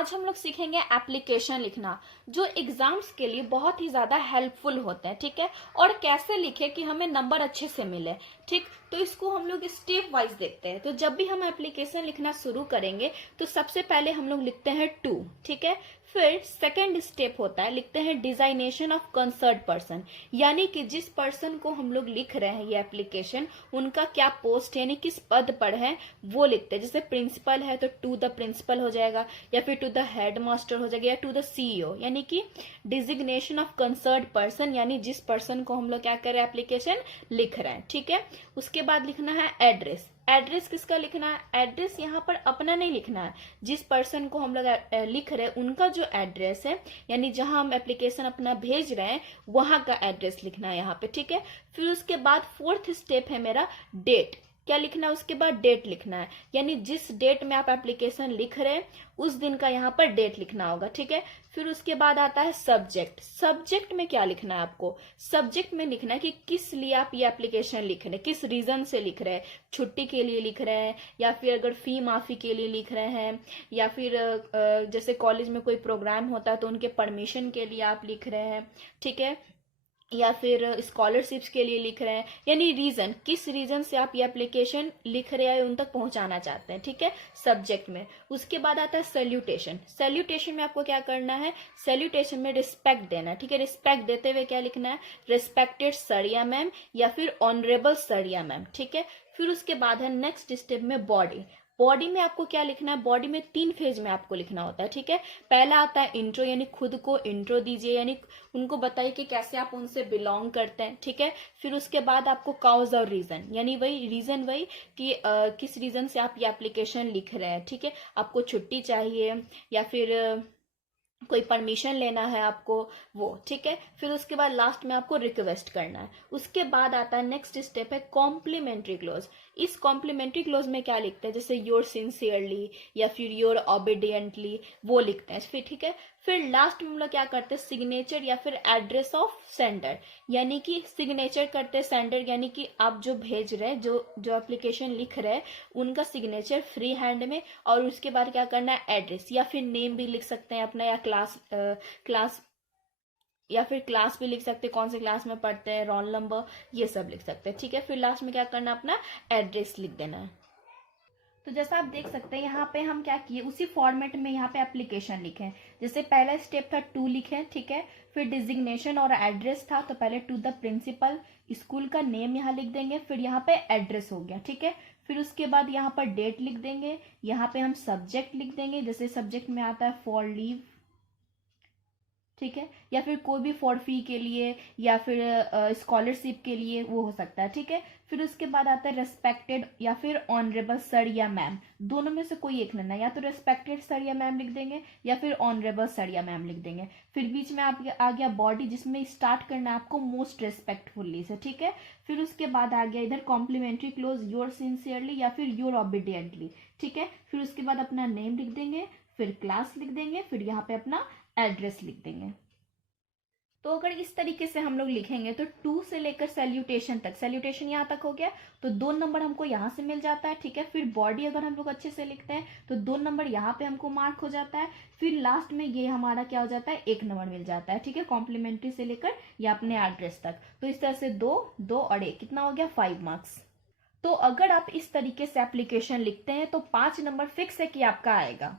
आज हम लोग सीखेंगे एप्लीकेशन लिखना जो एग्जाम्स के लिए बहुत ही ज्यादा हेल्पफुल होते हैं। ठीक है, और कैसे लिखे कि हमें नंबर अच्छे से मिले। ठीक, तो इसको हम लोग स्टेप वाइज देखते हैं। तो जब भी हम एप्लीकेशन लिखना शुरू करेंगे तो सबसे पहले हम लोग लिखते हैं टू। ठीक है, फिर सेकेंड स्टेप होता है, लिखते हैं डिजाइनेशन ऑफ कंसर्न पर्सन, यानी कि जिस पर्सन को हम लोग लिख रहे हैं ये एप्लीकेशन, उनका क्या पोस्ट है, यानी किस पद पर है वो लिखते हैं। जैसे प्रिंसिपल है तो टू द प्रिंसिपल हो जाएगा, या फिर टू द हेड मास्टर हो जाएगा, या टू द सीईओ, यानी कि डिजिग्नेशन ऑफ कंसर्न पर्सन, यानी जिस पर्सन को हम लोग क्या कर रहे हैं एप्लीकेशन लिख रहे हैं। ठीक है, उसके बाद लिखना है एड्रेस। एड्रेस किसका लिखना है? एड्रेस यहाँ पर अपना नहीं लिखना है, जिस पर्सन को हम लोग लिख रहे हैं उनका जो एड्रेस है, यानी जहां हम एप्लीकेशन अपना भेज रहे हैं वहां का एड्रेस लिखना है यहाँ पे। ठीक है, फिर उसके बाद फोर्थ स्टेप है मेरा डेट। क्या लिखना है? उसके बाद डेट लिखना है, यानी जिस डेट में आप एप्लीकेशन लिख रहे हैं उस दिन का यहाँ पर डेट लिखना होगा। ठीक है, फिर उसके बाद आता है सब्जेक्ट। सब्जेक्ट में क्या लिखना है आपको? सब्जेक्ट में लिखना है कि किस लिए आप ये एप्लीकेशन लिख रहे हैं, किस रीजन से लिख रहे हैं। छुट्टी के लिए लिख रहे हैं, या फिर अगर फी माफी के लिए लिख रहे हैं, या फिर जैसे कॉलेज में कोई प्रोग्राम होता है तो उनके परमिशन के लिए आप लिख रहे हैं। ठीक है, या फिर स्कॉलरशिप्स के लिए लिख रहे हैं, यानी रीजन, किस रीजन से आप ये एप्लीकेशन लिख रहे हैं उन तक पहुंचाना चाहते हैं। ठीक है, सब्जेक्ट में। उसके बाद आता है सैल्यूटेशन। सैल्यूटेशन में आपको क्या करना है? सैल्यूटेशन में रिस्पेक्ट देना है। ठीक है, रिस्पेक्ट देते हुए क्या लिखना है? रिस्पेक्टेड सर या मैम, या फिर ऑनरेबल सर या मैम। ठीक है, फिर उसके बाद है नेक्स्ट स्टेप में बॉडी। बॉडी में आपको क्या लिखना है? बॉडी में 3 फेज में आपको लिखना होता है। ठीक है, पहला आता है इंट्रो, यानी खुद को इंट्रो दीजिए, यानी उनको बताइए कि कैसे आप उनसे बिलोंग करते हैं। ठीक है, फिर उसके बाद आपको काउज और रीजन, यानी वही रीजन वही कि किस रीजन से आप ये एप्लीकेशन लिख रहे हैं। ठीक है, आपको छुट्टी चाहिए या फिर कोई परमिशन लेना है आपको वो। ठीक है, फिर उसके बाद लास्ट में आपको रिक्वेस्ट करना है। उसके बाद आता है नेक्स्ट स्टेप है कॉम्प्लीमेंट्री क्लोज। इस कॉम्प्लीमेंट्री क्लोज में क्या लिखते हैं? जैसे योर सिंसियरली या फिर योर ओबीडियंटली, वो लिखते हैं। फिर ठीक है, फिर लास्ट में हम लोग क्या करते हैं? सिग्नेचर या फिर एड्रेस ऑफ सेंडर, यानी कि सिग्नेचर करते हैं सेंडर, यानी कि आप जो भेज रहे हैं, जो एप्लीकेशन लिख रहे हैं उनका सिग्नेचर फ्री हैंड में, और उसके बाद क्या करना है? एड्रेस या फिर नेम भी लिख सकते हैं अपना, या क्लास या फिर क्लास भी लिख सकते हैं, कौन से क्लास में पढ़ते हैं, रोल नंबर, ये सब लिख सकते हैं। ठीक है, फिर लास्ट में क्या करना है? अपना एड्रेस लिख देना है। तो जैसा आप देख सकते हैं यहाँ पे हम क्या किए, उसी फॉर्मेट में यहाँ पे एप्लीकेशन लिखे। जैसे पहला स्टेप था टू लिखे, ठीक है, फिर डिजिग्नेशन और एड्रेस था, तो पहले टू द प्रिंसिपल, स्कूल का नेम यहाँ लिख देंगे, फिर यहाँ पे एड्रेस हो गया। ठीक है, फिर उसके बाद यहाँ पर डेट लिख देंगे, यहाँ पे हम सब्जेक्ट लिख देंगे, जैसे सब्जेक्ट में आता है फॉर लीव। ठीक है, या फिर कोई भी फॉर फी के लिए, या फिर स्कॉलरशिप के लिए वो हो सकता है। ठीक है, फिर उसके बाद आता है रेस्पेक्टेड या फिर ऑनरेबल सर या मैम, दोनों में से कोई एक लेना, या तो रेस्पेक्टेड सर या मैम लिख देंगे, या फिर ऑनरेबल सर या मैम लिख देंगे। फिर बीच में आप आ गया बॉडी, जिसमें स्टार्ट करना है आपको मोस्ट रेस्पेक्टफुल्ली से। ठीक है, फिर उसके बाद आ गया इधर कॉम्प्लीमेंट्री क्लोज, योर सिंसियरली या फिर योर ओबीडियंटली। ठीक है, फिर उसके बाद अपना नेम लिख देंगे, फिर क्लास लिख देंगे, फिर यहाँ पे अपना एड्रेस लिख देंगे। तो अगर इस तरीके से हम लोग लिखेंगे तो टू से लेकर सैल्यूटेशन तक, सैल्यूटेशन यहाँ तक हो गया तो 2 नंबर हमको यहाँ से मिल जाता है। ठीक है, फिर बॉडी अगर हम लोग अच्छे से लिखते हैं तो 2 नंबर यहाँ पे हमको मार्क हो जाता है, फिर लास्ट में ये हमारा क्या हो जाता है? 1 नंबर मिल जाता है। ठीक है, कॉम्प्लीमेंट्री से लेकर या अपने एड्रेस तक। तो इस तरह से 2 2 और 1 कितना हो गया? 5 मार्क्स। तो अगर आप इस तरीके से एप्लीकेशन लिखते हैं तो 5 नंबर फिक्स है कि आपका आएगा।